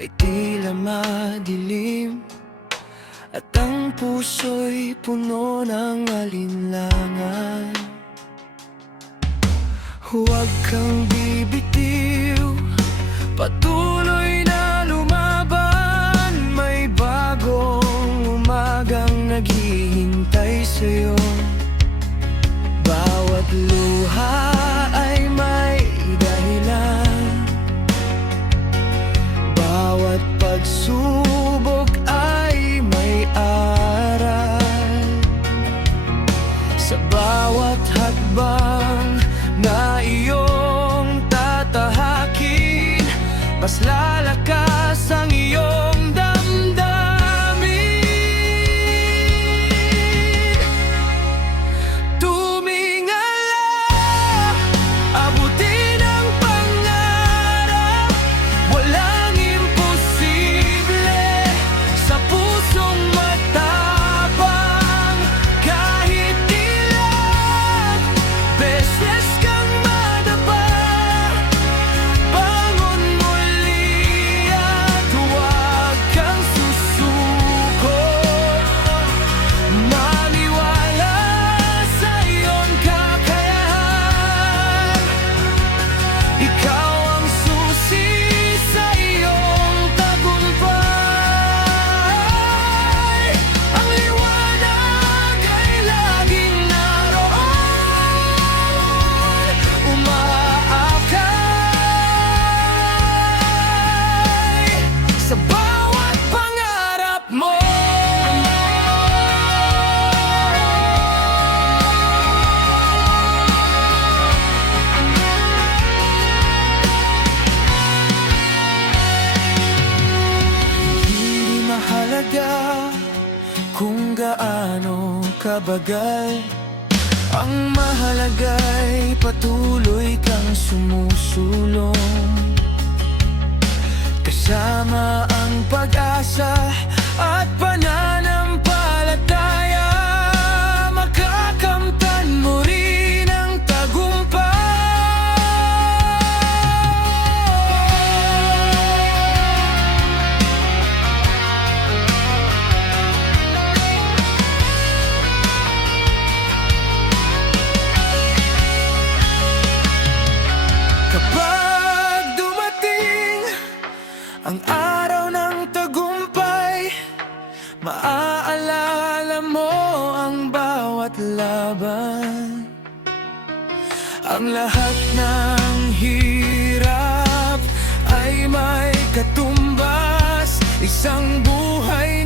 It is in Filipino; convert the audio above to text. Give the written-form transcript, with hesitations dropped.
ay tila madilim, at ang puso'y puno ng alinlangan. Huwag kang bibitiw, patuloy na lumaban. May bagong umagang naghihintay sa'yo. Bawat luha ay may dahilan, bawat pagsubok ay may aral. Sa bawat hakbang na iyong tatahakin, mas lalakas ang iyong damdamin. Tumingala, abutin ang pangarap. Walang imposible sa pusong matapang. Kahit ilang beses kang madapa, bangon muli at huwag kang susuko. Maniwala sa iyong kakayahan. Ikaw ang susi sa iyong tagumpay. Ang liwanag ay laging naroon, umaakay sa bawat pangarap mo. Hindi mahalaga kung gaano kabagal, ang mahalaga'y patuloy kang sumusulong. Kasama ang pag-asa at pananampalataya, makakamtan mo rin ang tagumpay. Kapag dumating ang araw ng tagumpay, maaalala mo ang bawat laban. Ang lahat ng hirap ay may katumbas, isang buhay